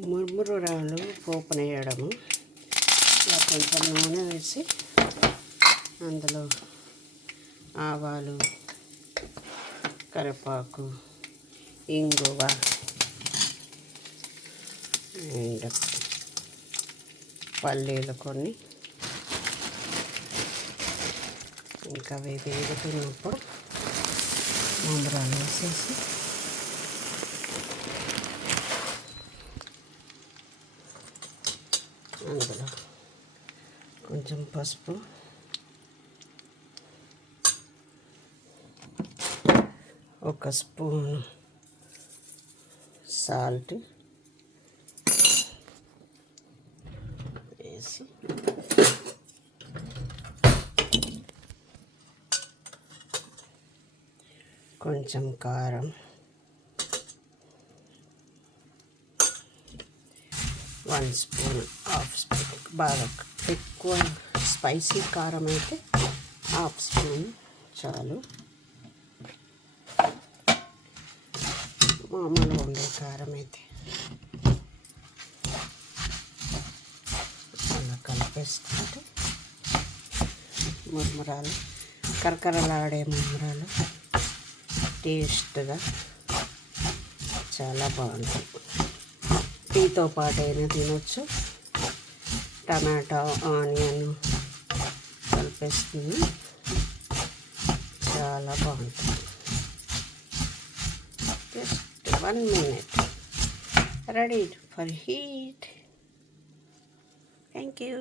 మురుమురాలు పోపునేయడము. ఇలా కొంచెం నూనె వేసి అందులో ఆవాలు, కరివేపాకు, ఇంగువ అండ్ పల్లీలు కొన్ని, ఇంకా వేగుతున్నప్పుడు మురుమురాలు వేసేసి అందులో కొంచెం పసుపు, ఒక స్పూన్ సాల్ట్ వేసి కొంచెం కారం, 1 స్పూన్, హాఫ్ స్పూన్, బాగా ఎక్కువ స్పైసీ కారం అయితే 1/2 స్పూన్ చాలు. మామూలుగా ఉండే కారం అయితే అలా కలిపేసుకుంటే మురుమురాలు, కరకరలాడే మురుమురాలు టేస్ట్గా చాలా బాగుంటుంది. టీతో పాటైనా తినొచ్చు. టమాటా, ఆనియన్ కలిపేసుకుని చాలా బాగుంటుంది. Just 1 minute, ready for heat. Thank you.